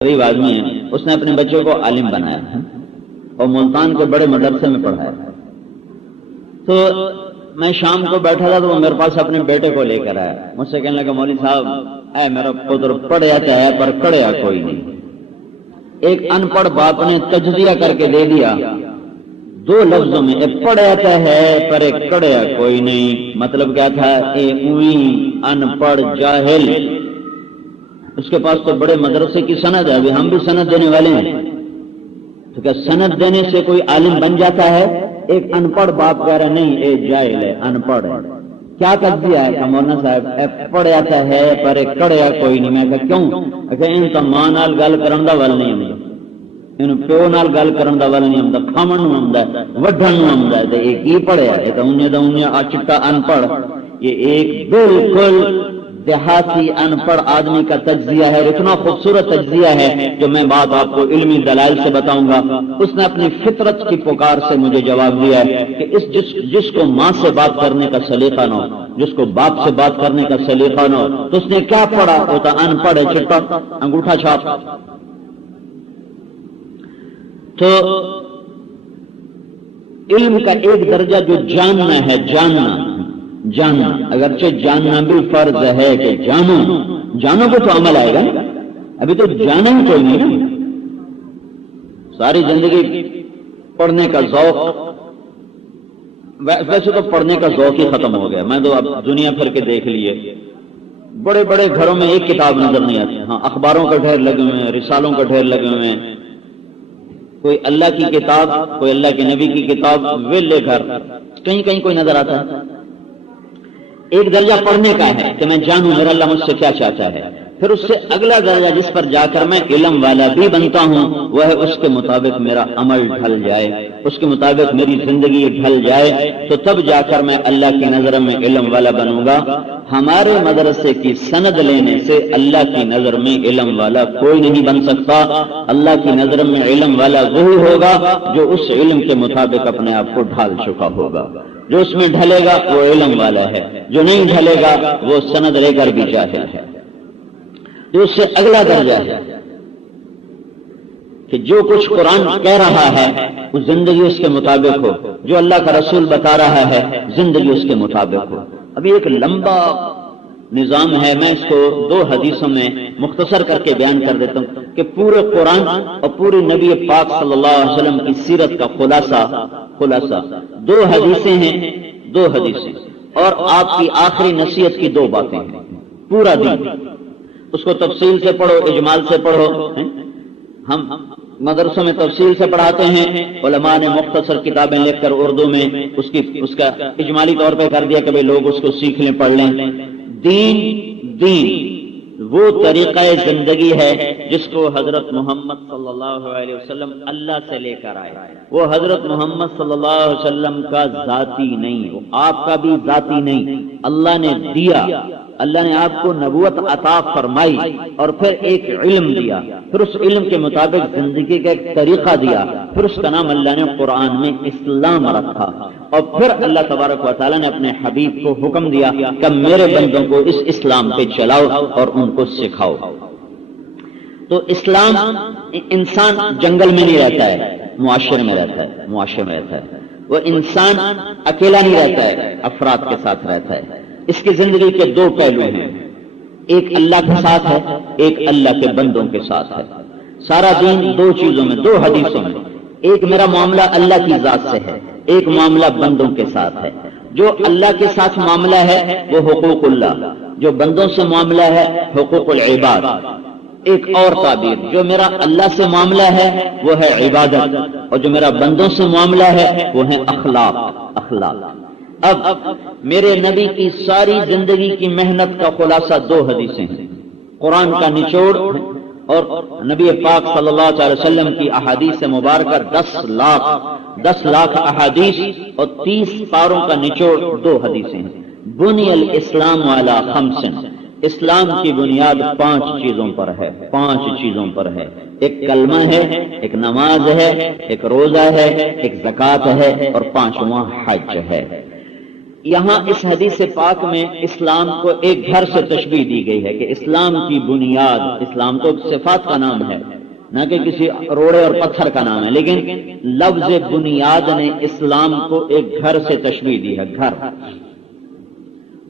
غریب آدمی ہے، اس نے اپنے بچے کو عالم بنایا اور ملتان کے بڑے مدرسے میں پڑھایا۔ تو میں شام کو بیٹھا تھا تو وہ میرے پاس اپنے بیٹے کو لے کر آیا، مجھ سے کہنے لگا مولوی صاحب اے میرا پتر پڑھیا تو ہے پر کڑیا کوئی نہیں۔ ایک ان پڑھ باپ نے تجزیہ کر کے دے دیا دو لفظوں میں، ایک پڑھیا تو ہے پر ایک کڑیا کوئی نہیں۔ مطلب کیا تھا؟ ان پڑھ جاہل، اس کے پاس تو بڑے مدرسے کی سند ہے، ابھی ہم بھی سند دینے والے ہیں، تو کیا سند دینے سے کوئی عالم بن جاتا ہے؟ ایک ان پڑھ باپ کہہ رہا نہیں اے جاہل ہے، ان پڑھ ہے۔ کیا کر دیا ہے مولانا صاحب؟ پڑھیا تو ہے پر ایک کڑیا کوئی نہیں۔ میں کہا کیوں؟ کہ ان کا ماں نال گل کرن دا ول نہیں آਉਂدا، ان پیو نال گل کرن دا ول نہیں آਉਂدا، کھاون نوں آਉਂدا ہے، وڈھن نوں آوندا ہے، تے یہ کی پڑھیا ہے؟ تے انہیں آ چٹا ان پڑھ۔ یہ ایک بالکل دیہاتی ان پڑھ آدمی کا تجزیہ ہے، اتنا خوبصورت تجزیہ ہے جو میں بات آپ کو علمی دلائل سے بتاؤں گا۔ اس نے اپنی فطرت کی پکار سے مجھے جواب دیا ہے کہ جس کو ماں سے بات کرنے کا سلیقہ نہ ہو، جس کو باپ سے بات کرنے کا سلیقہ نہ ہو، تو اس نے کیا پڑھا؟ ہوتا ان پڑھ ہے، چٹا انگوٹھا چھاپ۔ تو علم کا ایک درجہ جو جاننا ہے، جاننا اگرچہ جاننا بھی فرض ہے کہ جانو کو تو عمل آئے گا، ابھی تو جانا ہی کوئی نہیں۔ ساری زندگی پڑھنے کا ذوق، ویسے تو پڑھنے کا ذوق ہی ختم ہو گیا۔ میں تو اب دنیا پھر کے دیکھ لیے، بڑے بڑے گھروں میں ایک کتاب نظر نہیں آتی، ہاں اخباروں کا ڈھیر لگے ہوئے ہیں، رسالوں کا ڈھیر لگے ہوئے ہیں، کوئی اللہ کی کتاب، کوئی اللہ کے نبی کی کتاب، ویلے گھر، کہیں کوئی نظر آتا ہے۔ ایک درجہ پڑھنے کا ہے کہ میں جانوں میرا اللہ مجھ سے کیا چاہتا ہے، پھر اس سے اگلا درجہ جس پر جا کر میں علم والا بھی بنتا ہوں وہ ہے اس کے مطابق میرا عمل ڈھل جائے، اس کے مطابق میری زندگی ڈھل جائے، تو تب جا کر میں اللہ کی نظر میں علم والا بنوں گا۔ ہمارے مدرسے کی سند لینے سے اللہ کی نظر میں علم والا کوئی نہیں بن سکتا۔ اللہ کی نظر میں علم والا وہی ہوگا جو اس علم کے مطابق اپنے آپ کو ڈھال چکا ہوگا۔ جو اس میں ڈھلے گا وہ علم والا ہے، جو نہیں ڈھلے گا وہ سند لے کر بھی جاہل ہے۔ تو اس سے اگلا درجہ ہے کہ جو کچھ قرآن کہہ رہا ہے وہ زندگی اس کے مطابق ہو، جو اللہ کا رسول بتا رہا ہے زندگی اس کے مطابق ہو۔ ابھی ایک لمبا نظام ہے، میں اس کو 2 حدیثوں میں مختصر کر کے بیان کر دیتا ہوں کہ پورے قرآن اور پوری نبی پاک صلی اللہ علیہ وسلم کی سیرت کا خلاصہ 2 حدیثیں ہیں، 2 حدیثیں اور آپ کی آخری نصیحت کی 2 باتیں ہیں۔ پورا دن اس کو تفصیل سے پڑھو، اجمال سے پڑھو۔ ہم مدرسوں میں تفصیل سے پڑھاتے ہیں، علماء نے مختصر کتابیں لکھ کر اردو میں اس کا اجمالی طور پہ کر دیا کہ بھئی لوگ اس کو سیکھ لیں، پڑھ لیں۔ دین وہ طریقہ زندگی ہے جس کو حضرت محمد صلی اللہ علیہ وسلم اللہ سے لے کر آئے۔ وہ حضرت محمد صلی اللہ علیہ وسلم کا ذاتی نہیں، وہ آپ کا بھی ذاتی نہیں، اللہ نے دیا۔ اللہ نے آپ کو نبوت عطا فرمائی اور پھر ایک علم دیا، پھر اس علم کے مطابق زندگی کا ایک طریقہ دیا، پھر اس کا نام اللہ نے قرآن میں اسلام رکھا، اور پھر اللہ تبارک و تعالیٰ نے اپنے حبیب کو حکم دیا کہ میرے بندوں کو اس اسلام پہ چلاؤ اور ان کو سکھاؤ۔ تو اسلام، انسان جنگل میں نہیں رہتا ہے، معاشرے میں رہتا ہے، وہ انسان اکیلا نہیں رہتا ہے، افراد کے ساتھ رہتا ہے۔ اس کی زندگی کے 2 پہلو ہیں، ایک اللہ کے ساتھ ہے، ایک اللہ کے بندوں کے ساتھ ہے۔ سارا دین 2 چیزوں میں، 2 حدیثوں میں، ایک میرا معاملہ اللہ کی ذات سے ہے، ایک معاملہ بندوں کے ساتھ ہے۔ جو اللہ کے ساتھ معاملہ ہے وہ حقوق اللہ، جو بندوں سے معاملہ ہے حقوق العباد۔ ایک اور تعبیر، جو میرا اللہ سے معاملہ ہے وہ ہے عبادت، اور جو میرا بندوں سے معاملہ ہے وہ ہے اخلاق۔ اب میرے نبی کی ساری زندگی کی محنت کا خلاصہ 2 حدیثیں ہیں، قرآن کا نچوڑ اور نبی پاک صلی اللہ علیہ وسلم کی احادیث مبارکہ 10 لاکھ احادیث اور 30 پاروں کا نچوڑ 2 حدیثیں ہیں۔ بنی الاسلام علی 5، اسلام کی بنیاد 5 چیزوں پر ہے، 5 چیزوں پر ہے۔ ایک کلمہ ہے، ایک نماز ہے، ایک روزہ ہے، ایک زکوٰۃ ہے، اور 5واں حج ہے۔ یہاں اس حدیث پاک میں اسلام کو ایک گھر سے تشبیہ دی گئی ہے کہ اسلام کی بنیاد، اسلام تو صفات کا نام ہے نہ کہ کسی روڑے اور پتھر کا نام ہے، لیکن لفظ بنیاد نے اسلام کو ایک گھر سے تشبیہ دی ہے، گھر۔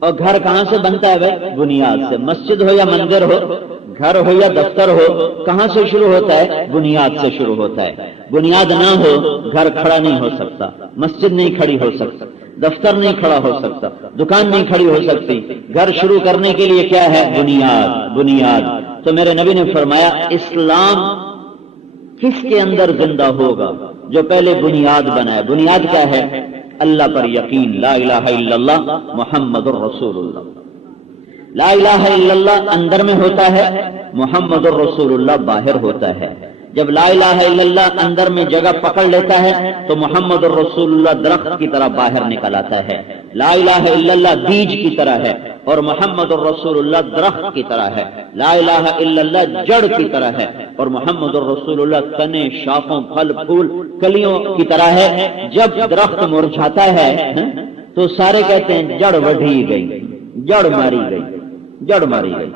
اور گھر کہاں سے بنتا ہے بھائی؟ بنیاد سے۔ مسجد ہو یا مندر ہو، گھر ہو یا دفتر ہو، کہاں سے شروع ہوتا ہے؟ بنیاد سے شروع ہوتا ہے۔ بنیاد نہ ہو گھر کھڑا نہیں ہو سکتا، مسجد نہیں کھڑی ہو سکتا، دفتر نہیں کھڑا ہو سکتا، دکان نہیں کھڑی ہو سکتی۔ گھر شروع کرنے کے لیے کیا ہے؟ بنیاد، بنیاد۔ تو میرے نبی نے فرمایا اسلام کس کے اندر زندہ ہوگا؟ جو پہلے بنیاد بنائے۔ بنیاد کیا ہے؟ اللہ پر یقین، لا الہ الا اللہ محمد الرسول اللہ۔ لا الہ الا اللہ اندر میں ہوتا ہے، محمد الرسول اللہ باہر ہوتا ہے۔ جب لا الہ الا اللہ اندر میں جگہ پکڑ لیتا ہے تو محمد الرسول اللہ درخت کی طرح باہر نکل آتا ہے۔ لا الہ الا اللہ بیج کی طرح ہے اور محمد الرسول اللہ درخت کی طرح ہے۔ لا الہ الا اللہ جڑ کی طرح ہے اور محمد الرسول اللہ تنے، شاخوں، پھل، پھول، کلیوں کی طرح ہے۔ جب درخت مرجھاتا ہے تو سارے کہتے ہیں جڑ وڈھی گئی، جڑ ماری گئی، جڑ ماری گئی۔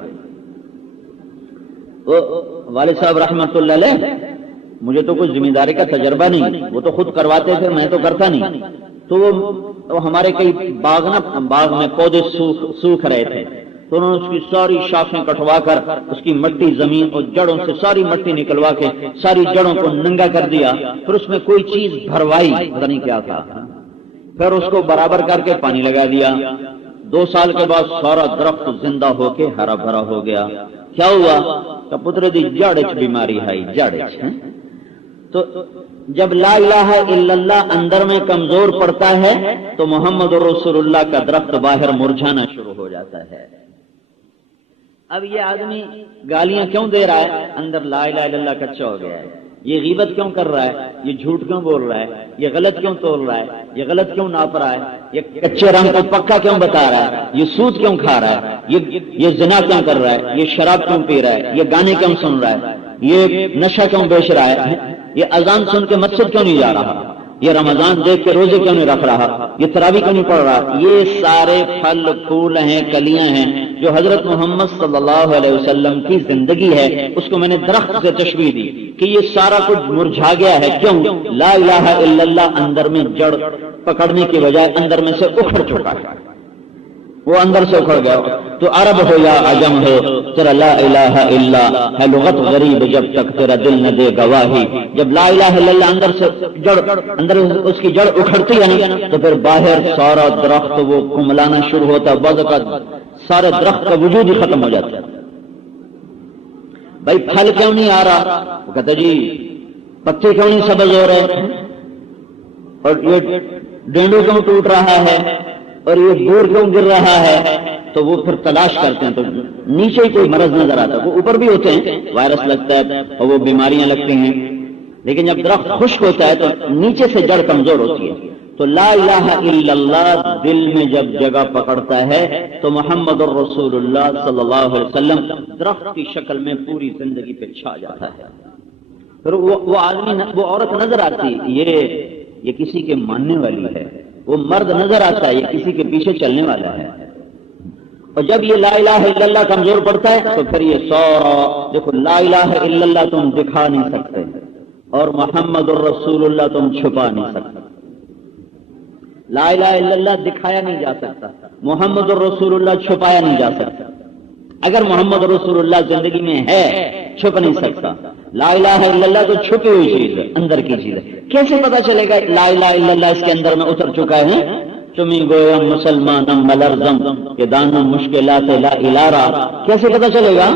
والد صاحب رحمت اللہ علیہ، مجھے تو کچھ ذمہ داری کا تجربہ نہیں، وہ تو خود کرواتے تھے، میں تو کرتا نہیں۔ تو وہ ہمارے کئی باغ میں پودے سوکھ رہے تھے، تو انہوں نے اس کی ساری شاخیں کٹوا کر اس کی مٹی، زمین اور جڑوں سے ساری مٹی نکلوا کے ساری جڑوں کو ننگا کر دیا، پھر اس میں کوئی چیز بھروائی، پتہ نہیں کیا تھا، پھر اس کو برابر کر کے پانی لگا دیا۔ 2 سال کے بعد سارا درخت زندہ ہو کے ہرا بھرا ہو گیا۔ کیا ہوا؟ کہ پتر دی جڑ اچ بیماری آئی، جڑ اچ۔ تو جب لا الہ الا اللہ اندر میں کمزور پڑتا ہے تو محمد رسول اللہ کا درخت باہر مرجھانا شروع ہو جاتا ہے۔ اب یہ آدمی گالیاں کیوں دے رہا ہے؟ اندر لا الہ الا اللہ کچا ہو گیا ہے۔ یہ غیبت کیوں کر رہا ہے؟ یہ جھوٹ کیوں بول رہا ہے؟ یہ غلط کیوں تول رہا ہے؟ یہ غلط کیوں ناپ رہا ہے؟ یہ کچے رنگ کو پکا کیوں بتا رہا ہے؟ یہ سود کیوں کھا رہا ہے؟ یہ زنا کیوں کر رہا ہے؟ یہ شراب کیوں پی رہا ہے؟ یہ گانے کیوں سن رہا ہے؟ یہ نشہ کیوں بیچ رہا ہے؟ یہ اذان سن کے مسجد کیوں نہیں جا رہا؟ یہ رمضان دیکھ کے روزے کیوں نہیں رکھ رہا؟ یہ تراویح کیوں نہیں پڑھ رہا؟ یہ سارے پھل پھول ہیں، کلیاں ہیں جو حضرت محمد صلی اللہ علیہ وسلم کی زندگی ہے، اس کو میں نے درخت سے تشبیہ دی کہ یہ سارا کچھ مرجھا گیا ہے۔ کیوں؟ لا الہ الا اللہ اندر میں جڑ پکڑنے کی بجائے اندر میں سے اکھڑ چکا ہے، وہ اندر سے اکھڑ گیا۔ تو عرب ہو یا عجم ہو، تیرا لا الہ الا ہے لغت غریب جب تک تیرا دل نہ دے گواہی۔ جب لا الہ الا اللہ اندر سے اندر اس کی جڑ اکھڑتی ہے نا تو پھر باہر سارا درخت وہ کملانا شروع ہوتا ہے، بعض اوقات سارے درخت کا وجود ہی ختم ہو جاتا ہے۔ بھائی پھل کیوں نہیں آ رہا؟ وہ کہتے جی پتے کیوں نہیں سبز ہو رہے، اور یہ ڈینڈو کیوں ٹوٹ رہا ہے، اور یہ بور کیوں گر رہا ہے؟ تو وہ پھر تلاش کرتے ہیں تو نیچے ہی کوئی مرض نظر آتا ہے۔ وہ اوپر بھی ہوتے ہیں، وائرس لگتا ہے اور وہ بیماریاں لگتی ہیں، لیکن جب درخت خشک ہوتا ہے تو نیچے سے جڑ کمزور ہوتی ہے۔ تو لا الہ الا اللہ دل میں جب جگہ پکڑتا ہے تو محمد الرسول اللہ صلی اللہ علیہ وسلم درخت کی شکل میں پوری زندگی پہ چھا جاتا ہے۔ پھر وہ آدمی، وہ عورت نظر آتی، یہ کسی کے ماننے والی ہے، وہ مرد نظر آتا ہے، یہ کسی کے پیچھے چلنے والا ہے۔ اور جب یہ لا الہ الا اللہ کمزور پڑتا ہے تو پھر یہ سارا دیکھو، لا الہ الا اللہ تم دکھا نہیں سکتے اور محمد الرسول اللہ تم چھپا نہیں سکتے۔ لا الہ الا اللہ دکھایا نہیں جا سکتا، محمد الرسول اللہ چھپایا نہیں جا سکتا۔ اگر محمد رسول اللہ زندگی میں ہے چھپ نہیں سکتا۔ لا الہ الا اللہ تو چھپی ہوئی چیز ہے، اندر کی چیز ہے۔ کیسے پتا چلے گا لا الہ الا اللہ اس کے اندر میں اتر چکا ہے؟ چمی گویم مسلمانم ملرزم کہ دانم مشکلات لا الارا، کیسے پتا چلے گا؟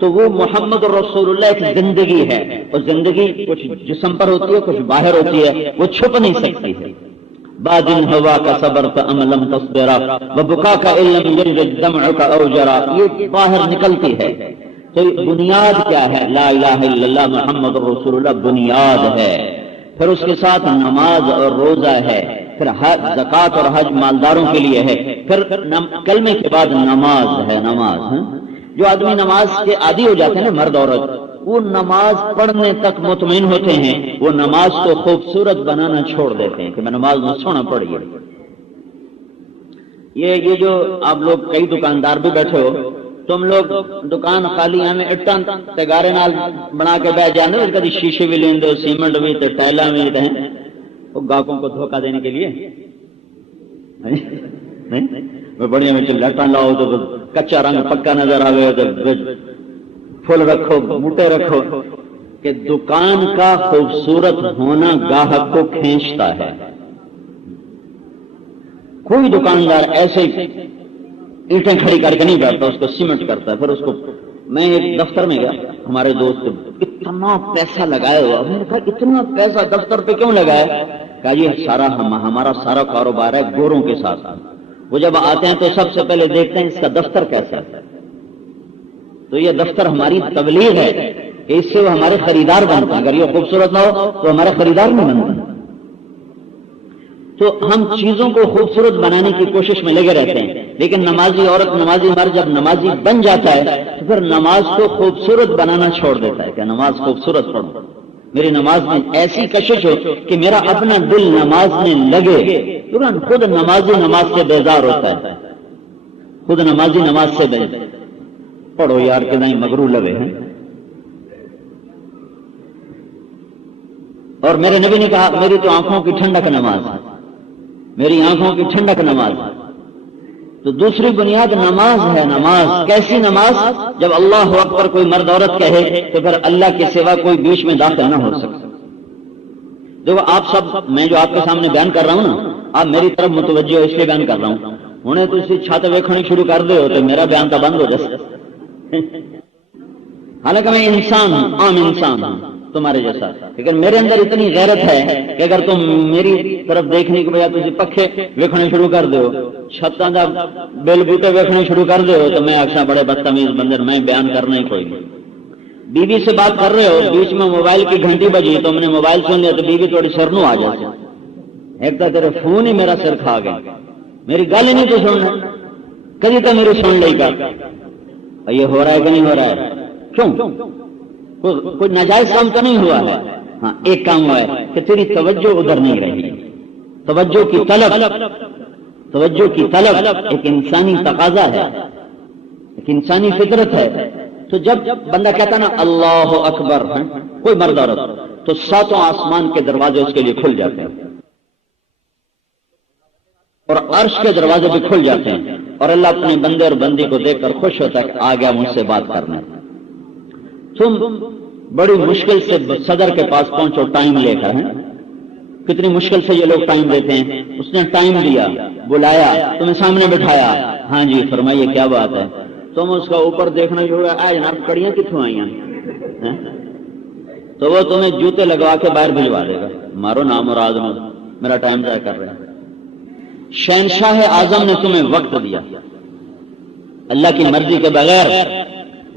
تو وہ محمد رسول اللہ ایک زندگی ہے، اور زندگی کچھ جسم پر ہوتی ہے، کچھ باہر ہوتی ہے، وہ چھپ نہیں سکتی ہے۔ بادن ہوا کا صبر کا عملم تصبرا وبکا کا علم یجد دمع کا اوجرا، یہ باہر نکلتی ہے۔ تو بنیاد کیا ہے؟ لا الہ الا اللہ محمد رسول اللہ بنیاد ہے۔ پھر اس کے ساتھ نماز اور روزہ ہے، پھر زکوٰۃ اور حج مالداروں کے لیے ہے، پھر کلمے کے بعد نماز ہے۔ نماز جو آدمی نماز کے عادی ہو جاتے ہیں نا، مرد عورت، وہ نماز پڑھنے تک مطمئن ہوتے ہیں، وہ نماز کو خوبصورت بنانا چھوڑ دیتے ہیں کہ میں نماز میں سونا پڑی ہے۔ یہ جو آپ لوگ کئی دکاندار بھی بیٹھے ہو، تم لوگ دکان خالی ہمیں اٹن تے گارے نال بنا کے بیٹھ جاندے ہو، کدی شیشے بھی لیندے ہو، سیمنٹ بھی تے ٹائلاں بھی تے وہ گاہکوں کو دھوکہ دینے کے لیے نہیں بڑھیا میں لٹن لاؤ تو کچا رنگ پکا نظر آئے تو پھول رکھو بوٹے رکھو کہ دکان کا خوبصورت ہونا گاہک کو کھینچتا ہے۔ کوئی دکاندار ایسے اینٹیں کھڑی کر کے نہیں بیٹھتا، اس کو سیمنٹ کرتا ہے۔ پھر اس کو میں ایک دفتر میں گیا، ہمارے دوست اتنا پیسہ لگایا ہوا، میں نے کہا اتنا پیسہ دفتر پہ کیوں لگایا؟ کہا یہ سارا ہمارا سارا کاروبار ہے گوروں کے ساتھ۔ وہ جب آتے ہیں تو سب سے پہلے دیکھتے ہیں اس کا دفتر کیسا ہے، تو یہ دفتر ہماری تبلیغ ہے کہ اس سے وہ ہمارے خریدار بنتے ہیں۔ اگر یہ خوبصورت نہ ہو تو ہمارا خریدار نہیں بنتا۔ تو ہم چیزوں کو خوبصورت بنانے کی کوشش میں لگے رہتے ہیں، لیکن نمازی عورت نمازی مرد جب نمازی بن جاتا ہے تو پھر نماز کو خوبصورت بنانا چھوڑ دیتا ہے کہ نماز خوبصورت پڑھو، میری نماز میں ایسی کشش ہو کہ میرا اپنا دل نماز میں لگے۔ خود نمازی نماز سے بیزار ہوتا ہے، خود نمازی نماز سے بیزار۔ پڑھو یار کہ نہیں مغرور لگے ہیں۔ اور میرے نبی نے کہا میری تو آنکھوں کی ٹھنڈک نماز ہے، میری آنکھوں کی ٹھنڈک نماز ہے۔ تو دوسری بنیاد نماز ہے۔ نماز کیسی نماز؟ جب اللہ اکبر کوئی مرد عورت کہے تو پھر اللہ کے سوا کوئی بیچ میں داخل نہ ہو سکے۔ دیکھو آپ سب، میں جو آپ کے سامنے بیان کر رہا ہوں نا، آپ میری طرف متوجہ ہو اس لیے بیان کر رہا ہوں۔ انہیں تو اسی چھت ویکھنی شروع کر دے ہو تو میرا بیان تو بند ہو جائے۔ حالانکہ میں انسان ہوں، عام انسان ہوں تمہارے جیسا، لیکن میرے اندر اتنی غیرت ہے کہ اگر تم میری طرف دیکھنے کے بجائے تجھے پکھے ویکھنے شروع کر دو، چھتاں دا بیل بوٹے ویکھنے شروع کر دو تو میں آخسا بڑے بدتمیز بندر، میں بیان کرنا ہی کوئی نہیں۔ بیوی سے بات کر رہے ہو، بیچ میں موبائل کی گھنٹی بجی، تم نے موبائل سن لیا تو بیوی تھوڑی سر نو آ جاتی، ایک تو تیرے فون ہی میرا سر کھا گیا، میری گل ہی نہیں تو سننا، کبھی تو میری سن لئی کر۔ یہ ہو رہا ہے کہ نہیں ہو رہا ہے؟ کیوں؟ کوئی ناجائز کام تو نہیں ہوا ہے؟ ہاں ایک کام ہوا ہے کہ تیری توجہ ادھر نہیں رہی۔ توجہ کی طلب، توجہ کی طلب ایک انسانی تقاضا ہے، ایک انسانی فطرت ہے۔ تو جب بندہ کہتا نا اللہ اکبر، کوئی مرد عورت، تو ساتوں آسمان کے دروازے اس کے لیے کھل جاتے ہیں اور عرش کے دروازے بھی کھل جاتے ہیں، اور اللہ اپنے بندے اور بندی کو دیکھ کر خوش ہوتا ہے کہ آ گیا مجھ سے بات کرنے۔ تم بڑی مشکل سے صدر کے پاس پہنچو ٹائم لے کر، ہیں کتنی مشکل سے یہ لوگ ٹائم دیتے ہیں۔ اس نے ٹائم دیا، بلایا، تمہیں سامنے بٹھایا، ہاں جی فرمائیے کیا بات ہے۔ تم اس کا اوپر دیکھنا شروع کر، جناب کڑیاں کتوں آئی ہیں، تو وہ تمہیں جوتے لگوا کے باہر بھجوا دے گا، مارو نام مراد میں، میرا ٹائم ضائع کر رہے ہیں۔ شہنشاہ اعظم نے تمہیں وقت دیا، اللہ کی مرضی کے بغیر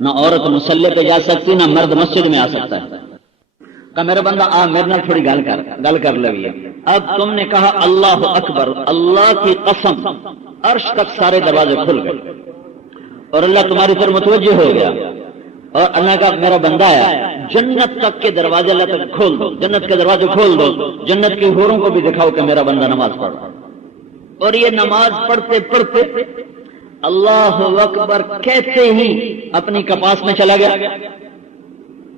نہ عورت مسلح پہ جا سکتی، نہ مرد مسجد میں آ سکتا ہے۔ کہ میرا بندہ آ میرے نال تھوڑی گل کر لگی ہے۔ اب تم نے کہا اللہ اکبر، اللہ کی قسم عرش تک سارے دروازے کھل گئے اور اللہ تمہاری طرف متوجہ ہو گیا، اور اللہ کا میرا بندہ ہے، جنت تک کے دروازے اللہ تک کھول دو، جنت کے دروازے کھول دو، جنت کی حوروں کو بھی دکھاؤ کہ میرا بندہ نماز پڑھ رہا۔ اور یہ نماز پڑھتے پڑھتے اللہ اکبر کہتے ہی اپنی کپاس میں چلا گیا،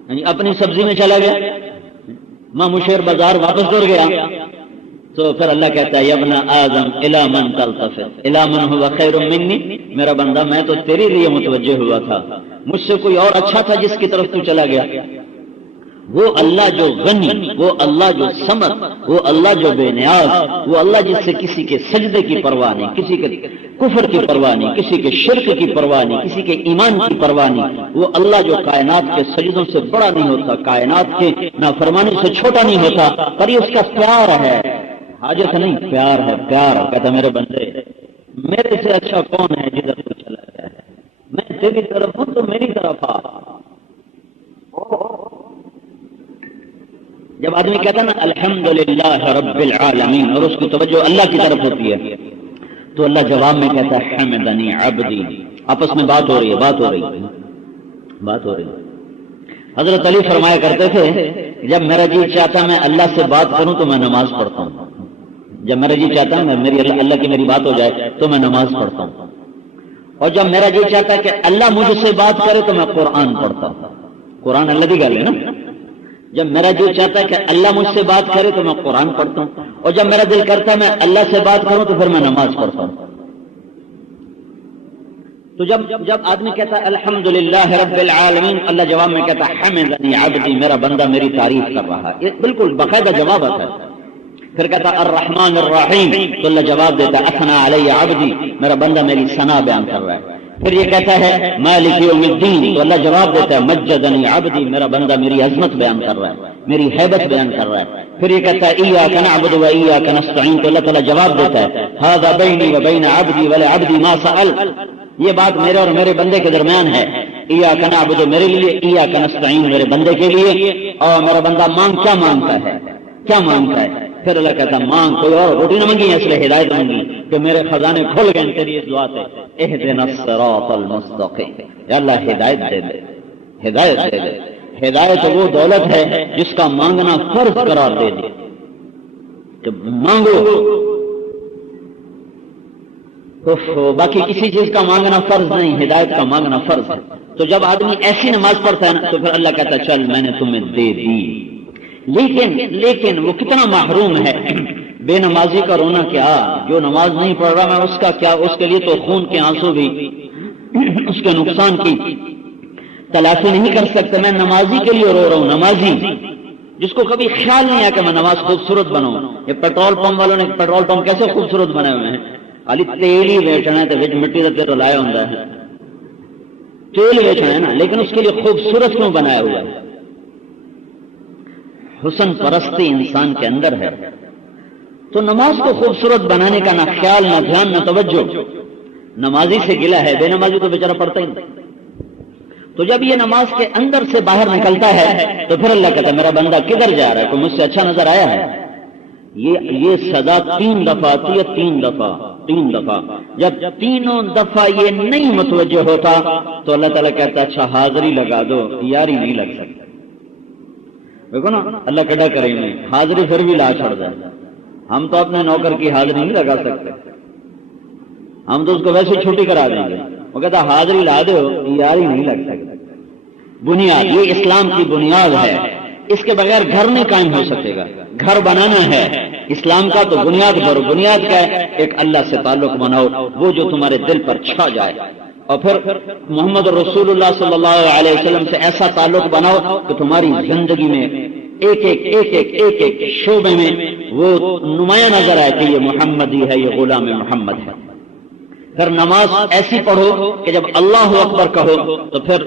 یعنی اپنی سبزی میں چلا گیا، ماموشیر بازار واپس دوڑ گیا۔ تو پھر اللہ کہتا ہے ابن آدم الی من تلتفت الی من هو خیر منی، میرا بندہ میں تو تیرے لیے متوجہ ہوا تھا، مجھ سے کوئی اور اچھا تھا جس کی طرف تو چلا گیا۔ وہ اللہ جو غنی، وہ اللہ جو سمد، وہ اللہ جو بے نیاز، وہ اللہ جس سے کسی کے سجدے کی پرواہ نہیں، کسی کے کفر کی پرواہ نہیں، کسی کے شرک کی پرواہ نہیں، کسی کے ایمان کی پرواہ نہیں، وہ اللہ جو کائنات کے سجدوں سے بڑا نہیں ہوتا، کائنات کے نافرمانی سے چھوٹا نہیں ہوتا، پر یہ اس کا پیار ہے، حاجت نہیں، پیار ہے، پیار۔ کہتا میرے بندے میرے سے اچھا کون ہے جدھر تو چلا گیا ہے، میں تیری طرف ہوں تو میری طرف آ۔ جب آدمی کہتا نا الحمدللہ رب العالمین اور اس کی توجہ اللہ کی طرف ہوتی ہے تو اللہ جواب میں کہتا ہے حمدنی عبدی۔ آپس میں بات ہو رہی ہے، بات ہو رہی ہے۔ حضرت علی فرمایا کرتے تھے جب میرا جی چاہتا میں اللہ سے بات کروں تو میں نماز پڑھتا ہوں، جب میرا جی چاہتا ہے میری اللہ کی میری بات ہو جائے تو میں نماز پڑھتا ہوں، اور جب میرا جی چاہتا ہے کہ اللہ مجھ سے بات کرے تو میں قرآن پڑھتا ہوں۔ قرآن اللہ کی گل ہے نا، جب میرا دل چاہتا ہے کہ اللہ مجھ سے بات کرے تو میں قرآن پڑھتا ہوں، اور جب میرا دل کرتا ہے میں اللہ سے بات کروں تو پھر میں نماز پڑھتا ہوں۔ تو جب آدمی کہتا ہے الحمدللہ رب العالمین، اللہ جواب میں کہتا ہے حمدنی عبدی، میرا بندہ میری تعریف کر رہا ہے، یہ بالکل باقاعدہ جواب آتا ہے۔ پھر کہتا ہے الرحمن الرحیم، تو اللہ جواب دیتا ہے اثنا علی عبدی، میرا بندہ میری ثنا بیان کر رہا ہے۔ پھر یہ کہتا ہے مالک یوم الدین، تو اللہ جواب دیتا ہے مجدنی عبدی، میرا بندہ میری عظمت بیان کر رہا ہے، میری ہیبت بیان کر رہا ہے۔ پھر یہ کہتا ہے ایاک نعبد و ایاک نستعین، تو اللہ تعالیٰ جواب دیتا ہے ھذا بینی و بین عبدی ولعبدی ما سأل، یہ بات میرے اور میرے بندے کے درمیان ہے، ایاک نعبد میرے لیے، ایاک نستعین میرے بندے کے لیے، اور میرا بندہ مانگ کیا مانگتا ہے، کیا مانگتا ہے؟ پھر اللہ کہتا مانگ، کوئی اور روٹی نہ مانگی، اس لیے ہدایت مانگی کہ میرے خزانے کھل گئے تیری اس دعا سے، اہدنا الصراط المستقیم، یا اللہ ہدایت دے دے، ہدایت دے دے۔ ہدایت وہ دولت ہے جس کا مانگنا فرض قرار دے دی، جب مانگو تو باقی کسی چیز کا مانگنا فرض نہیں، ہدایت کا مانگنا فرض ہے۔ تو جب آدمی ایسی نماز پڑھتا ہے نا تو پھر اللہ کہتا ہے چل میں نے تمہیں دے دی، لیکن وہ کتنا محروم ہے۔ بے نمازی کا رونا کیا، جو نماز نہیں پڑھ رہا میں اس کا کیا، اس کے لیے تو خون کے آنسو بھی اس کے نقصان کی تلافی نہیں کر سکتے۔ میں نمازی کے لیے رو رہا ہوں، نمازی جس کو کبھی خیال نہیں آیا کہ میں نماز خوبصورت بناؤں۔ یہ پیٹرول پمپ والوں نے پیٹرول پمپ کیسے خوبصورت بنائے ہوئے ہیں، خالی تیل ہی بیچنا ہے تو مٹی کا تیل لایا ہوتا ہے، تیل بیچنا ہے نا، لیکن اس کے لیے خوبصورت کیوں بنایا ہوا ہے؟ حسن پرستی انسان کے اندر ہے۔ تو نماز کو خوبصورت بنانے کا نہ خیال، نہ دھیان، نہ توجہ، نمازی سے گلا ہے، بے نمازی تو بیچارہ پڑھتا ہی نہیں۔ تو جب یہ نماز کے اندر سے باہر نکلتا ہے تو پھر اللہ کہتا ہے میرا بندہ کدھر جا رہا ہے، کوئی مجھ سے اچھا نظر آیا ہے؟ یہ صدا 3 دفعہ آتی ہے، 3 دفعہ۔ جب تینوں دفعہ یہ نہیں متوجہ ہوتا تو اللہ تعالیٰ کہتا ہے اچھا حاضری لگا دو، یاری نہیں لگ سکتی۔ دیکھو نا اللہ کڈا کریں گے، حاضری پھر بھی لا چھڑ جائے۔ ہم تو اپنے نوکر کی حاضری نہیں لگا سکتے، ہم تو اس کو ویسے چھٹی کرا دیں گے، وہ کہتا حاضری لا دو، یاری نہیں لگ سکتی۔ بنیاد، یہ اسلام کی بنیاد ہے، اس کے بغیر گھر نہیں قائم ہو سکے گا۔ گھر بنانا ہے اسلام کا تو بنیاد کرو، بنیاد کیا ہے؟ ایک اللہ سے تعلق بناؤ، وہ جو تمہارے دل پر چھا جائے، اور پھر محمد رسول اللہ صلی اللہ علیہ وسلم سے ایسا تعلق بناؤ کہ تمہاری زندگی میں ایک شعبے میں وہ نمایاں نظر آئے کہ یہ محمدی ہے، یہ غلام محمد ہے۔ پھر نماز ایسی پڑھو کہ جب اللہ اکبر کہو تو پھر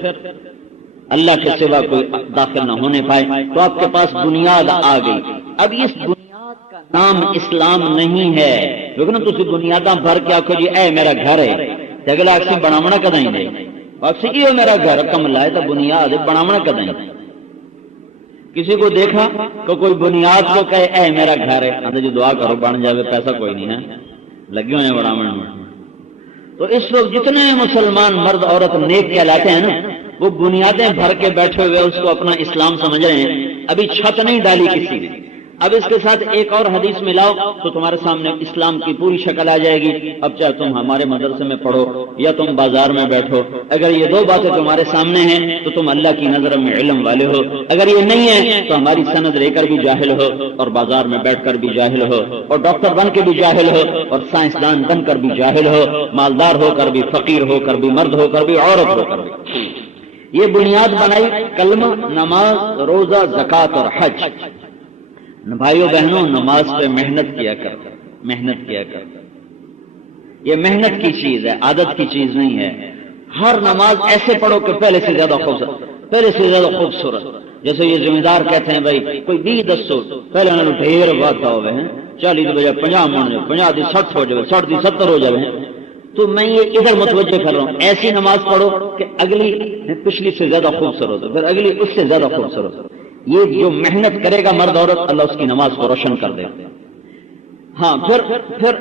اللہ کے سوا کوئی داخل نہ ہونے پائے، تو آپ کے پاس بنیاد آ گئی۔ اب اس بنیاد کا نام اسلام نہیں ہے، لیکن تسی بنیاداں بھر کے آخو جی اے میرا گھر ہے، اگلا اکسی بناونا کدائیں دے، اکسی کی میرا گھر کم لائے تو بنیاد بناونا کدائیں۔ کسی کو دیکھا کہ کوئی بنیاد کو کہے اے میرا گھر ہے، آدھے جو دعا کرو بن جائے، پیسہ کوئی نہیں ہے، لگے ہوئے ہیں بناونا میں۔ تو اس وقت جتنے مسلمان مرد عورت نیک کہلاتے ہیں نا، وہ بنیادیں بھر کے بیٹھے ہوئے اس کو اپنا اسلام سمجھ رہے ہیں، ابھی چھت نہیں ڈالی کسی نے۔ اب اس کے ساتھ ایک اور حدیث ملاؤ تو تمہارے سامنے اسلام کی پوری شکل آ جائے گی۔ اب چاہے تم ہمارے مدرسے میں پڑھو یا تم بازار میں بیٹھو، اگر یہ 2 باتیں تمہارے سامنے ہیں تو تم اللہ کی نظر میں علم والے ہو، اگر یہ نہیں ہے تو ہماری سند لے کر بھی جاہل ہو، اور بازار میں بیٹھ کر بھی جاہل ہو، اور ڈاکٹر بن کے بھی جاہل ہو، اور سائنسدان بن کر بھی جاہل ہو، مالدار ہو کر بھی، فقیر ہو کر بھی، مرد ہو کر بھی، عورت ہو کر بھی۔ یہ بنیاد بنائی کلمہ، نماز، روزہ، زکوٰۃ اور حج۔ بھائیو بہنوں، نماز پہ محنت کیا کر، محنت کیا کر۔ یہ محنت کی چیز ہے، عادت کی چیز نہیں ہے۔ ہر نماز ایسے پڑھو کہ پہلے سے زیادہ خوبصورت، جیسے یہ ذمہ دار کہتے ہیں بھائی کوئی 20 پہلے انہوں نے ڈھیر بات ہوئے ہیں، 40 بجے 50 من جائے، 50 دی 60 ہو جائے، 60 دی 70 ہو جائے۔ تو میں یہ ادھر متوجہ کر رہا ہوں، ایسی نماز پڑھو کہ اگلی پچھلی سے زیادہ خوبصورت ہو، پھر اگلی اس سے زیادہ خوبصورت ہو۔ یہ جو محنت کرے گا مرد عورت، اللہ اس کی نماز کو روشن کر دے۔ ہاں پھر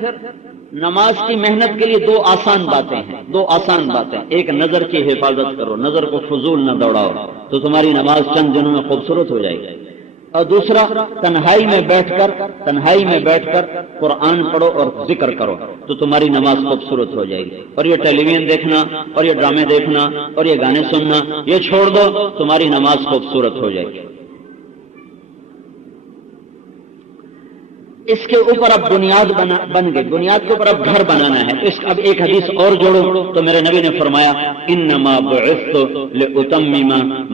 نماز کی محنت کے لیے 2 آسان باتیں ہیں، 2 آسان باتیں۔ ایک نظر کی حفاظت کرو، نظر کو فضول نہ دوڑاؤ تو تمہاری نماز چند دنوں میں خوبصورت ہو جائے گی۔ اور دوسرا تنہائی میں بیٹھ کر قرآن پڑھو اور ذکر کرو تو تمہاری نماز خوبصورت ہو جائے گی. اور یہ ٹیلی ویژن دیکھنا اور یہ ڈرامے دیکھنا اور یہ گانے سننا یہ چھوڑ دو، تمہاری نماز خوبصورت ہو جائے گی. اس کے اوپر اب بنیاد بن گئی، بنیاد کے اوپر اب گھر بنانا ہے. تو اس اب ایک حدیث اور جوڑو تو میرے نبی نے فرمایا انما بعثت لاتمم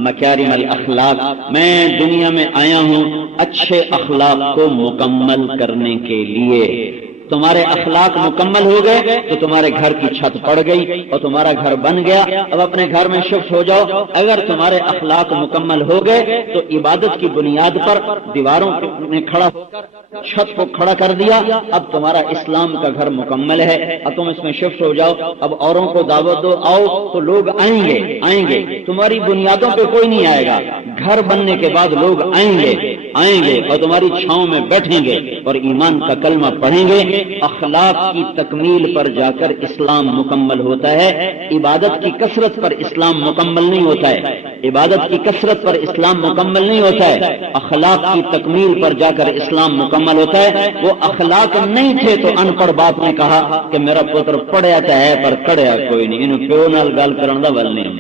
مکارم الاخلاق، میں دنیا میں آیا ہوں اچھے اخلاق کو مکمل کرنے کے لیے. تمہارے اخلاق مکمل ہو گئے تو تمہارے گھر کی چھت پڑ گئی اور تمہارا گھر بن گیا. اب اپنے گھر میں شفٹ ہو جاؤ. اگر تمہارے اخلاق مکمل ہو گئے تو عبادت کی بنیاد پر دیواروں نے کھڑا ہو کر چھت کو کھڑا کر دیا. اب تمہارا اسلام کا گھر مکمل ہے. اب تم اس میں شفٹ ہو جاؤ. اب اوروں کو دعوت دو، آؤ تو لوگ آئیں گے. تمہاری بنیادوں پہ کوئی نہیں آئے گا. گھر بننے کے بعد لوگ آئیں گے اور تمہاری چھاؤں میں بیٹھیں گے اور ایمان کا کلمہ پڑھیں گے. اخلاق کی تکمیل پر جا کر اسلام مکمل ہوتا ہے. عبادت کی کثرت پر اسلام مکمل نہیں ہوتا ہے. عبادت کی کثرت پر اسلام مکمل نہیں ہوتا ہے. اخلاق کی تکمیل پر جا کر اسلام مکمل ہوتا ہے. وہ اخلاق نہیں تھے تو ان پڑھ باپ نے کہا کہ میرا پتر پڑھیا تو ہے پر کڑیا کوئی نہیں. انہوں پیو نال گل کرن دا ول نہیں،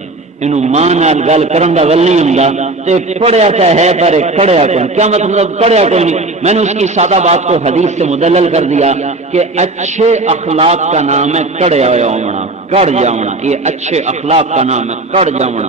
انہوں ماں نال گل کرن دا ول نہیں ہوندا تے پڑھیا تو ہے پر کڑیا کوئی. کیا مطلب کڑیا کوئی نہیں؟ میں نے اس کی سادہ بات کو حدیث سے مدلل کر دیا کہ اچھے اخلاق کا نام ہے کڑیا ہونا، کڑ جاؤنا. یہ اچھے اخلاق کا نام ہے کڑ جاؤنا.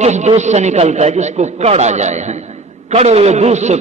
کس دودھ سے نکلتا ہے؟ جس کو کڑ آ جائے. کڑ ہوئے دودھ سے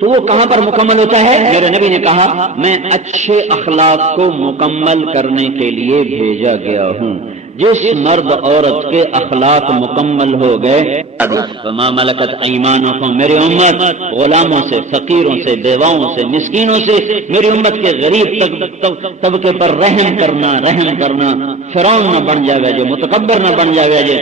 تو وہ کہاں پر مکمل ہوتا ہے؟ میرے نبی نے کہا میں اچھے اخلاق کو مکمل کرنے کے لیے بھیجا گیا ہوں. جس مرد عورت کے اخلاق مکمل ہو گئے، وما ملکت ایمانکم، میری امت غلاموں سے، فقیروں سے، بیواؤں سے، مسکینوں سے، میری امت کے غریب طبقے پر رحم کرنا. فرعون نہ بن جاوے جو، متکبر نہ بن جاوے جو،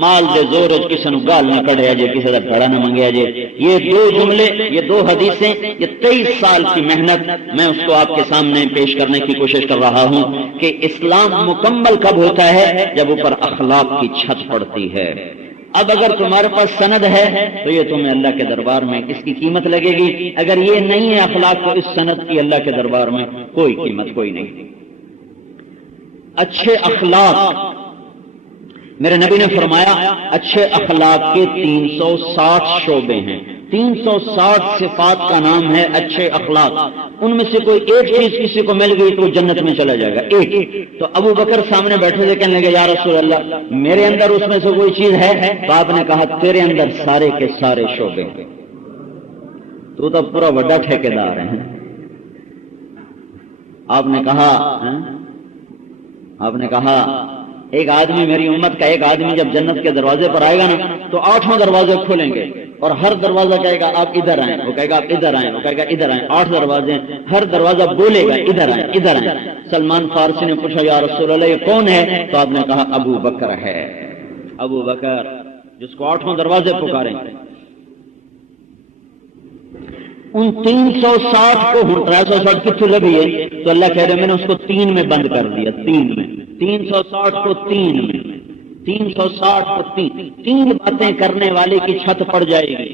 مال دے زور کسی نو گال نہ کڑیا جے، کسی کا بھڑا نہ منگیا جے. یہ دو جملے، یہ دو حدیثیں، یہ 23 سال کی محنت میں اس کو آپ کے سامنے پیش کرنے کی کوشش کر رہا ہوں کہ اسلام مکمل کب ہوتا ہے؟ جب اوپر اخلاق کی چھت پڑتی ہے. اب اگر تمہارے پاس سند ہے تو یہ تمہیں اللہ کے دربار میں اس کی قیمت لگے گی. اگر یہ نہیں ہے اخلاق تو اس سند کی اللہ کے دربار میں کوئی قیمت کوئی نہیں. اچھے اخلاق، میرے نبی نے فرمایا اچھے اخلاق کے 360 شعبے ہیں. 360 صفات کا نام ہے اچھے اخلاق. ان میں سے کوئی ایک چیز کسی کو مل گئی تو وہ جنت میں چلا جائے گا. ایک. تو ابو بکر سامنے بیٹھے تھے، کہنے لگے یا رسول اللہ میرے اندر اس میں سے کوئی چیز ہے؟ تو آپ نے کہا تیرے اندر سارے کے سارے شعبے، تو پورا بڑا ٹھیکیدار ہے. آپ نے کہا ایک آدمی، میری امت کا ایک آدمی جب جنت کے دروازے پر آئے گا نا تو 8 دروازے کھولیں گے اور ہر دروازہ کہے گا آپ ادھر آئیں، وہ کہے گا آپ ادھر آئیں، وہ کہے گا ادھر آئیں. 8 دروازے، ہر دروازہ بولے گا ادھر آئیں ادھر آئیں. سلمان فارسی نے پوچھا یا رسول اللہ یہ کون ہے؟ تو آپ نے کہا ابو بکر ہے. ابو بکر جس کو 8 دروازے پکاریں. ان 360 کو 360 کتنے لگی ہے؟ تو اللہ کہہ رہے میں نے اس کو 3 میں بند کر دیا. 3 میں 360 کو 3 میں 360 کو 3 باتیں کرنے والے کی چھت پڑ جائے گی.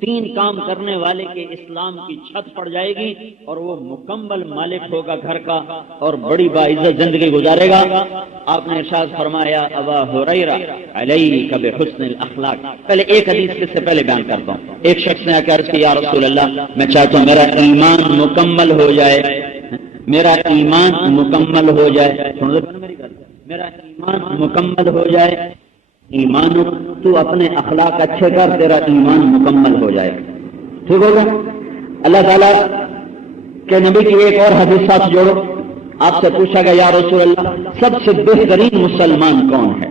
3 کام کرنے والے کے اسلام کی چھت پڑ جائے گی اور وہ مکمل مالک ہوگا گھر کا اور بڑی باعزت زندگی گزارے گا. آپ نے ارشاد فرمایا ابا ہریرہ علیک بحسن الاخلاق. پہلے ایک حدیث سے پہلے بیان کرتا ہوں. ایک شخص نے کہا کہ یا رسول اللہ میں چاہتا ہوں میرا ایمان مکمل ہو جائے، میرا ایمان مکمل ہو جائے، میرا ایمان مکمل ہو جائے. ایمان تو اپنے اخلاق اچھے کر، تیرا ایمان مکمل ہو جائے. ٹھیک ہوگا؟ اللہ تعالیٰ کے نبی کی ایک اور حدیث ساتھ جوڑو. آپ سے پوچھا گیا یا رسول اللہ سب سے بہترین مسلمان کون ہے؟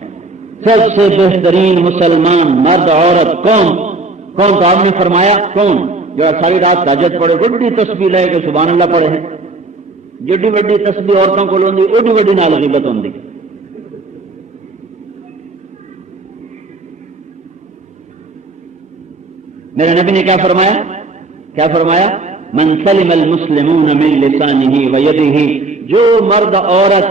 سب سے بہترین مسلمان مرد عورت کون؟ تو آپ نے فرمایا کون؟ جو ساری رات تہجد پڑھے، بڑی تسبیح لے کے سبحان اللہ پڑھے ہیں. جڈی وڈی تسبیح عورتوں کو لوندی اوڈی وڈی نال غیبت ہوندی. میرے نبی نے کیا فرمایا؟ من سلم المسلمون من لسانه و یده. جو مرد عورت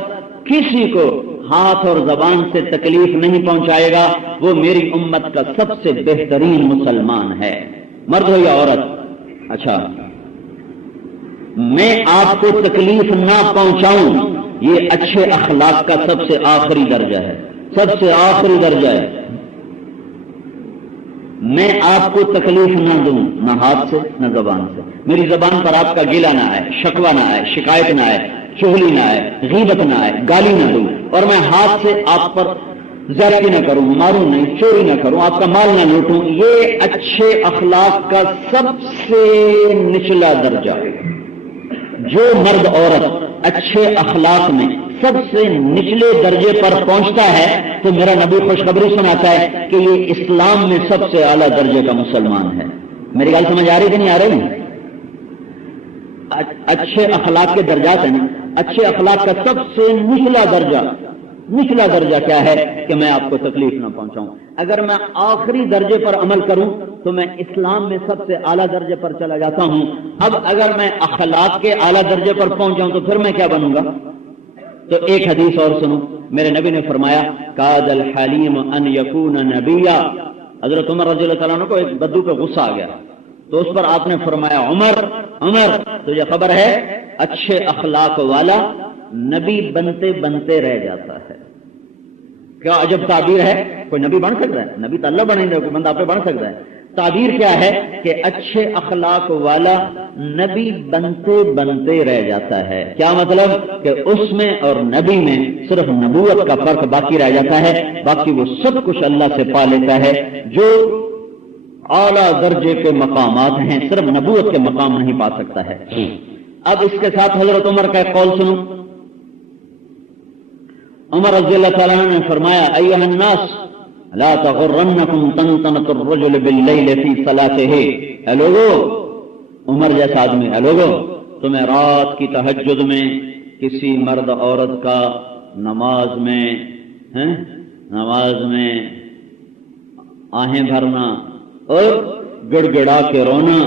کسی کو ہاتھ اور زبان سے تکلیف نہیں پہنچائے گا وہ میری امت کا سب سے بہترین مسلمان ہے، مرد ہو یا عورت۔ اچھا، میں آپ کو تکلیف نہ پہنچاؤں، یہ اچھے اخلاق کا سب سے آخری درجہ ہے، سب سے آخری درجہ ہے۔ میں آپ کو تکلیف نہ دوں، نہ ہاتھ سے نہ زبان سے، میری زبان پر آپ کا گلہ نہ آئے، شکوہ نہ آئے، شکایت نہ آئے، چغلی نہ آئے، غیبت نہ آئے، گالی نہ دوں، اور میں ہاتھ سے آپ پر زیادتی نہ کروں، ماروں نہیں، چوری نہ کروں، آپ کا مال نہ لوٹوں۔ یہ اچھے اخلاق کا سب سے نچلا درجہ۔ جو مرد عورت اچھے اخلاق میں سب سے نچلے درجے پر پہنچتا ہے تو میرا نبی خوشخبری سناتا ہے کہ یہ اسلام میں سب سے اعلیٰ درجے کا مسلمان ہے۔ میری بات سمجھ آ رہی کہ نہیں آ رہی؟ اچھے اخلاق کے درجات ہیں نا، اچھے اخلاق کا سب سے نچلا درجہ کیا ہے کہ میں آپ کو تکلیف نہ پہنچاؤں۔ اگر میں آخری درجے پر عمل کروں تو میں اسلام میں سب سے اعلیٰ درجے پر چلا جاتا ہوں۔ اب اگر میں اخلاق کے اعلیٰ درجے پر پہنچ جاؤں تو پھر میں کیا بنوں گا؟ تو ایک حدیث اور سنو، میرے نبی نے فرمایا کاد الحلیم ان یکون نبیا۔ حضرت عمر رضی اللہ تعالیٰ عنہ کو ایک بدو پہ غصہ آ گیا تو اس پر آپ نے فرمایا عمر تجھے خبر ہے اچھے اخلاق والا نبی بنتے بنتے رہ جاتا ہے۔ کیا عجب تعبیر ہے! کوئی نبی بن سکتا ہے؟ نبی تو اللہ بنیں گے، کوئی بندہ آپ پہ بن سکتا ہے؟ تعبیر کیا ہے کہ اچھے اخلاق والا نبی بنتے بنتے رہ جاتا ہے۔ کیا مطلب کہ اس میں اور نبی میں صرف نبوت کا فرق باقی رہ جاتا ہے، باقی وہ سب کچھ اللہ سے پا لیتا ہے۔ جو اعلیٰ درجے کے مقامات ہیں صرف نبوت کے مقام نہیں پا سکتا ہے۔ اب اس کے ساتھ حضرت عمر کا ایک قول سنو۔ عمر رضی اللہ تعالیٰ عنہ نے فرمایا ایھا الناس لا تغرنکم طنطنۃ الرجل باللیل فی صلاته۔ اے لوگو، عمر جیسا آدمی، اے لوگو، تمہیں رات کی تہجد میں کسی مرد عورت کا نماز میں آہیں بھرنا اور گڑ گڑا کے رونا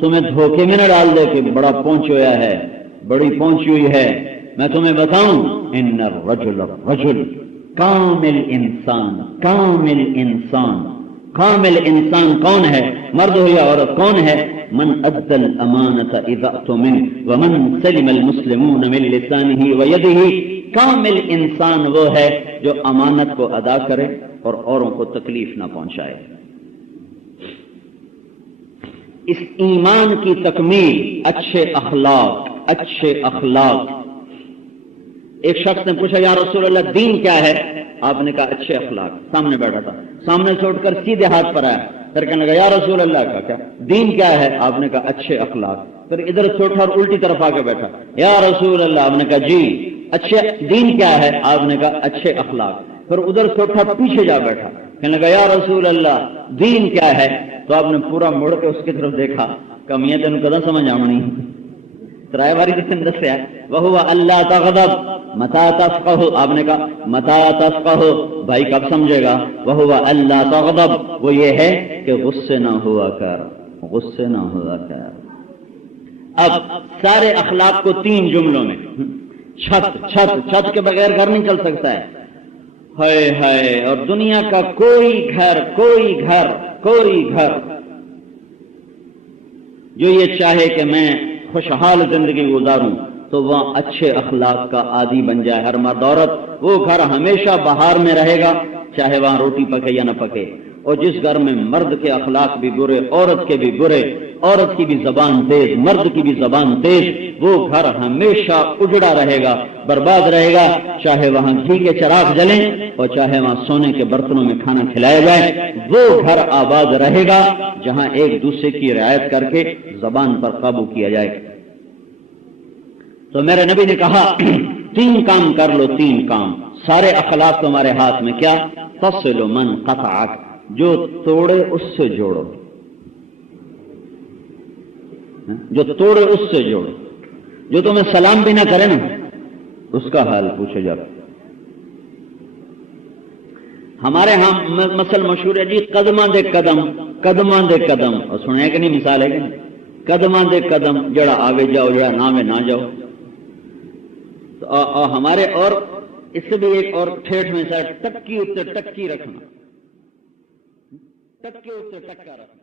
تمہیں دھوکے میں نہ ڈال دے کہ بڑا پہنچ ہوا ہے، بڑی پہنچی ہوئی ہے۔ میں تمہیں بتاؤں ان الرجل کامل انسان کون ہے، مرد ہو یا عورت کون ہے؟ من ادى الامانة اذا اؤتمن ومن سلم المسلمون من لسانه ويده۔ کامل انسان وہ ہے جو امانت کو ادا کرے اور اوروں کو تکلیف نہ پہنچائے۔ اس ایمان کی تکمیل اچھے اخلاق۔ ایک شخص نے پوچھا یا رسول اللہ دین کیا ہے؟ آپ نے کہا اچھے اخلاق۔ سامنے بیٹھا تھا، سامنے سے اٹھ کر سیدھے ہاتھ پر آیا، پھر کہنے لگا یا رسول اللہ کا کیا دین کیا ہے؟ آپ نے کہا اچھے اخلاق۔ پھر ادھر سے اٹھا اور الٹی طرف آ کے بیٹھا، یا رسول اللہ، آپ نے کہا جی اچھے دین کیا ہے؟ آپ نے کہا اچھے اخلاق۔ پھر ادھر سے اٹھا پیچھے جا بیٹھا، کہنے لگا یا رسول اللہ دین کیا ہے؟ تو آپ نے پورا مڑ کے اس کی طرف دیکھا، کہ میاں تینوں کداں سمجھ آمنی ترائے باری جس نے دسیا وہو اللہ تغضب متا تفقہ۔ آپ نے کہا متا تفقہ، بھائی کب سمجھے گا؟ وہو اللہ تغضب، وہ یہ ہے کہ غصے نہ ہوا کر۔ اب سارے اخلاق کو 3 جملوں میں، چھت کے بغیر گھر نہیں چل سکتا ہے، ہائے اور دنیا کا کوئی گھر جو یہ چاہے کہ میں خوشحال زندگی گزاروں تو وہاں اچھے اخلاق کا عادی بن جائے ہر مرد عورت، وہ گھر ہمیشہ بہار میں رہے گا، چاہے وہاں روٹی پکے یا نہ پکے۔ اور جس گھر میں مرد کے اخلاق بھی برے، عورت کے بھی برے، عورت کی بھی زبان تیز، مرد کی بھی زبان تیز، وہ گھر ہمیشہ اجڑا رہے گا، برباد رہے گا، چاہے وہاں گھی کے چراغ جلیں اور چاہے وہاں سونے کے برتنوں میں کھانا کھلایا جائے، وہ گھر آباد رہے گا جہاں ایک دوسرے کی رعایت کر کے زبان پر قابو کیا جائے۔ تو میرے نبی نے کہا 3 کام کر لو، 3 کام، سارے اخلاق تمہارے ہاتھ میں۔ کیا؟ تصل من قطعک، جو توڑے اس سے جوڑو، جو توڑے اس سے جوڑو، جو تمہیں سلام بھی نہ کرے نا اس کا حال پوچھے جا۔ ہمارے ہاں مسل مشہور ہے جی، قدماں دے قدم، اور سنیا کہ نہیں مثال ہے کہ نہیں؟ قدماں دے قدم، جڑا آگے جاؤ جڑا نہ میں نہ جاؤ۔ تو ہمارے اور اس سے بھی ایک اور ٹھیٹھ میں سے ٹکی اتر ٹکی رکھنا، ٹکے اتر ٹکا رکھنا۔